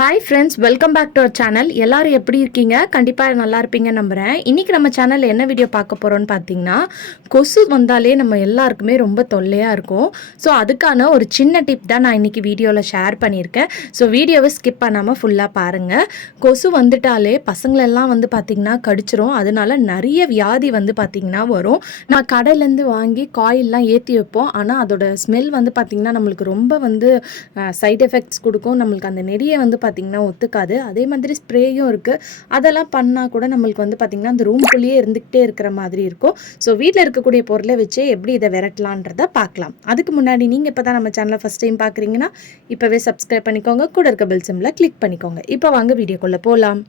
Hi friends welcome back to our channel எல்லாரும் எப்படி இருக்கீங்க? கண்டிப்பாக நல்லா இருப்பீங்க நம்புகிறேன் இன்றைக்கி நம்ம சேனலில் என்ன வீடியோ பார்க்க போகிறோம்னு பார்த்தீங்கன்னா கொசு வந்தாலே நம்ம எல்லாருக்குமே ரொம்ப தொல்லையாக இருக்கும். ஸோ அதுக்கான ஒரு சின்ன டிப் தான் நான் இன்றைக்கி வீடியோவில் ஷேர் பண்ணியிருக்கேன். ஸோ வீடியோவை ஸ்கிப் பண்ணாமல் ஃபுல்லாக பாருங்கள் கொசு வந்துட்டாலே பசங்களெல்லாம் வந்து பார்த்திங்கன்னா கடிச்சிரும். அதனால நிறைய வியாதி வந்து பார்த்திங்கன்னா வரும். நான் கடையிலேருந்து வாங்கி காயிலெலாம் ஏற்றி வைப்போம். ஆனால் அதோட ஸ்மெல் வந்து பார்த்திங்கன்னா நம்மளுக்கு ரொம்ப வந்து சைட் எஃபெக்ட்ஸ் கொடுக்கும். நம்மளுக்கு அந்த நெறியை வந்து பார்த்திங்கன்னா ஒத்துக்காது. அதே மாதிரி ஸ்ப்ரேயும் இருக்குது அதெல்லாம் பண்ணால் கூட நம்மளுக்கு வந்து பார்த்திங்கன்னா அந்த ரூம்குள்ளேயே இருந்துக்கிட்டே இருக்கிற மாதிரி இருக்கும். ஸோ வீட்டில் இருக்கக்கூடிய பொருளை வச்சு எப்படி இதை விரட்டலான்றதை பார்க்கலாம். அதுக்கு முன்னாடி நீங்கள் இப்போ தான் நம்ம சேனலை ஃபஸ்ட் டைம் பார்க்குறீங்கன்னா இப்போவே சப்ஸ்கிரைப் பண்ணிக்கோங்க. கூட இருக்க பெல் சிம்மில் கிளிக் பண்ணிக்கோங்க. இப்போ வாங்க வீடியோக்குள்ளே போகலாம்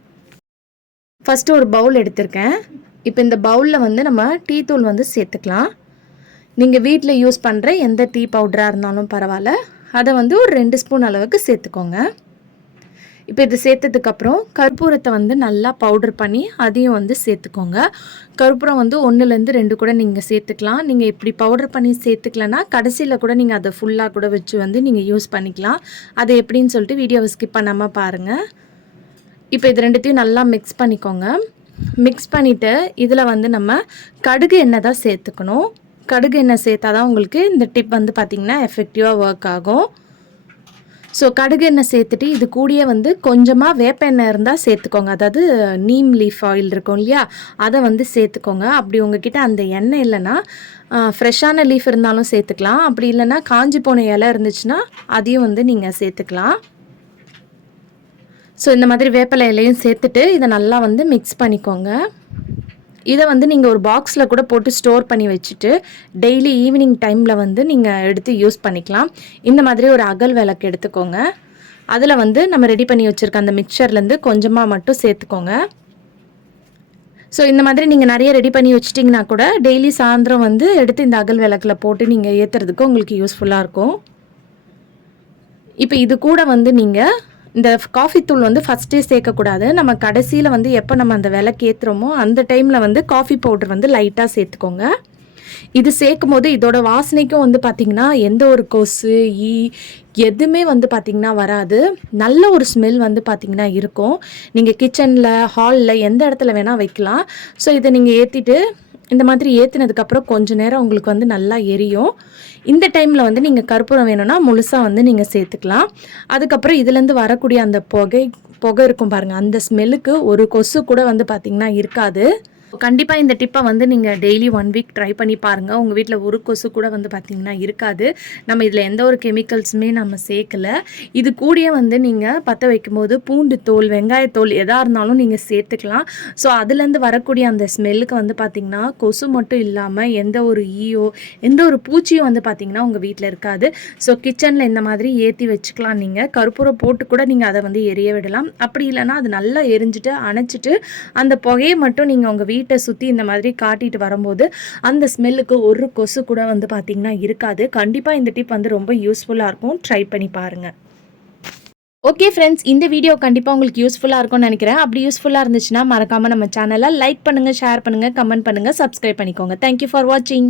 ஃபஸ்ட்டு ஒரு பவுல் எடுத்திருக்கேன். இப்போ இந்த பவுலில் வந்து நம்ம டீ தூள் வந்து சேர்த்துக்கலாம். நீங்கள் வீட்டில் யூஸ் பண்ணுற எந்த டீ பவுடராக இருந்தாலும் பரவாயில்ல. அதை வந்து ஒரு ரெண்டு ஸ்பூன் அளவுக்கு சேர்த்துக்கோங்க. இப்போ இது சேர்த்ததுக்கப்புறம் கற்பூரத்தை வந்து நல்லா பவுடர் பண்ணி அதையும் வந்து சேர்த்துக்கோங்க. கற்பூரம் வந்து ஒன்றுலேருந்து ரெண்டு கூட நீங்கள் சேர்த்துக்கலாம். நீங்கள் இப்படி பவுடர் பண்ணி சேர்த்துக்கலன்னா கடைசியில் கூட நீங்கள் அதை ஃபுல்லாக கூட வச்சு வந்து நீங்கள் யூஸ் பண்ணிக்கலாம். அதை எப்படின்னு சொல்லிட்டு வீடியோவை ஸ்கிப் பண்ணாமல் பாருங்கள் இப்போ இது ரெண்டுத்தையும் நல்லா மிக்ஸ் பண்ணிக்கோங்க. மிக்ஸ் பண்ணிவிட்டு இதில் வந்து நம்ம கடுகு எண்ணெய் தான் சேர்த்துக்கணும். கடுகு எண்ணெய் சேர்த்தா தான் உங்களுக்கு இந்த டிப் வந்து பார்த்திங்கன்னா எஃபெக்டிவாக ஒர்க் ஆகும். ஸோ கடுகு எண்ணெய் சேர்த்துட்டு இது கூடயே வந்து கொஞ்சமாக வேப்ப எண்ணெய் இருந்தால் சேர்த்துக்கோங்க. அதாவது நீம் லீஃப் ஆயில் இருக்கும் இல்லையா? அதை வந்து சேர்த்துக்கோங்க. அப்படி உங்ககிட்ட அந்த எண்ணெய் இல்லைன்னா ஃப்ரெஷ்ஷான லீஃப் இருந்தாலும் சேர்த்துக்கலாம். அப்படி இல்லைன்னா காஞ்சி போன இலை இருந்துச்சுன்னா அதையும் வந்து நீங்கள் சேர்த்துக்கலாம். ஸோ இந்த மாதிரி வேப்பிலை இலையும் சேர்த்துட்டு இதை நல்லா வந்து மிக்ஸ் பண்ணிக்கோங்க. இதை வந்து நீங்கள் ஒரு பாக்ஸில் கூட போட்டு ஸ்டோர் பண்ணி வச்சுட்டு டெய்லி ஈவினிங் டைமில் வந்து நீங்கள் எடுத்து யூஸ் பண்ணிக்கலாம். இந்த மாதிரி ஒரு அகல் விளக்கு எடுத்துக்கோங்க. அதில் வந்து நம்ம ரெடி பண்ணி வச்சுருக்க அந்த மிக்சர்லேருந்து கொஞ்சமாக மட்டும் சேர்த்துக்கோங்க. ஸோ இந்த மாதிரி நீங்கள் நிறைய ரெடி பண்ணி வச்சிட்டிங்கன்னா கூட டெய்லி சாயந்தரம் வந்து எடுத்து இந்த அகல் விளக்கில் போட்டு நீங்கள் ஏற்றுறதுக்கு உங்களுக்கு யூஸ்ஃபுல்லாக இருக்கும். இப்போ இது கூட வந்து நீங்கள் இந்த காஃபி தூள் வந்து ஃபஸ்ட்டே சேர்க்கக்கூடாது. நம்ம கடைசியில் வந்து எப்போ நம்ம அந்த விளக்கு ஏற்றுறோமோ அந்த டைமில் வந்து காஃபி பவுடர் வந்து லைட்டாக சேர்த்துக்கோங்க. இது சேர்க்கும் போது இதோட வாசனைக்கும் வந்து பார்த்திங்கன்னா எந்த ஒரு கொசு ஈ எதுவுமே வந்து பார்த்திங்கன்னா வராது. நல்ல ஒரு ஸ்மெல் வந்து பார்த்திங்கன்னா இருக்கும். நீங்கள் கிச்சனில் ஹாலில் எந்த இடத்துல வேணால் வைக்கலாம். ஸோ இதை நீங்கள் ஏற்றிட்டு இந்த மாதிரி ஏற்றினதுக்கப்புறம் கொஞ்சம் நேரம் உங்களுக்கு வந்து நல்லா எரியும். இந்த டைமில் வந்து நீங்கள் கற்பூரம் வேணும்னா முழுசாக வந்து நீங்கள் சேர்த்துக்கலாம். அதுக்கப்புறம் இதுலேருந்து வரக்கூடிய அந்த புகை புகை இருக்கும் பாருங்கள் அந்த ஸ்மெல்லுக்கு ஒரு கொசு கூட வந்து பார்த்திங்கன்னா இருக்காது. கண்டிப்பாக இந்த டிப்பை வந்து நீங்கள் டெய்லி ஒன் வீக் ட்ரை பண்ணி பாருங்கள் உங்கள் வீட்டில் ஒரு கொசு கூட வந்து பார்த்திங்கன்னா இருக்காது. நம்ம இதில் எந்த ஒரு கெமிக்கல்ஸுமே நம்ம சேர்க்கலை. இது கூடயே வந்து நீங்கள் பற்ற வைக்கும்போது பூண்டு தோல் வெங்காயத்தோல் எதாக இருந்தாலும் நீங்கள் சேர்த்துக்கலாம். ஸோ அதுலேருந்து வரக்கூடிய அந்த ஸ்மெல்லுக்கு வந்து பார்த்திங்கன்னா கொசு மட்டும் இல்லாமல் எந்த ஒரு ஈயோ எந்த ஒரு பூச்சியும் வந்து பார்த்திங்கன்னா உங்கள் வீட்டில் இருக்காது. ஸோ கிச்சனில் இந்த மாதிரி ஏற்றி வச்சுக்கலாம் நீங்கள் கருப்பூரம் போட்டு கூட நீங்கள் அதை வந்து எரிய விடலாம். அப்படி இல்லைனா அது நல்லா எரிஞ்சிட்டு அணைச்சிட்டு அந்த புகையை மட்டும் நீங்கள் உங்கள் வீட்டில் வீட்டை சுற்றி இந்த மாதிரி காட்டிட்டு வரும்போது அந்த ஸ்மெல்லுக்கு ஒரு கொசு கூட வந்து பார்த்திங்கன்னா இருக்காது. கண்டிப்பாக இந்த டிப் வந்து ரொம்ப யூஸ்ஃபுல்லாக இருக்கும். ட்ரை பண்ணி பாருங்கள் ஓகே ஃப்ரெண்ட்ஸ் இந்த வீடியோ கண்டிப்பாக உங்களுக்கு யூஸ்ஃபுல்லாக இருக்கும்னு நினைக்கிறேன். அப்படி யூஸ்ஃபுல்லாக இருந்துச்சுன்னா மறக்காமல் நம்ம சேனலை லைக் பண்ணுங்கள் ஷேர் பண்ணுங்கள் கமெண்ட் பண்ணுங்கள் சப்ஸ்கிரைப் பண்ணிக்கோங்க. தேங்க்யூ ஃபார் வாட்சிங்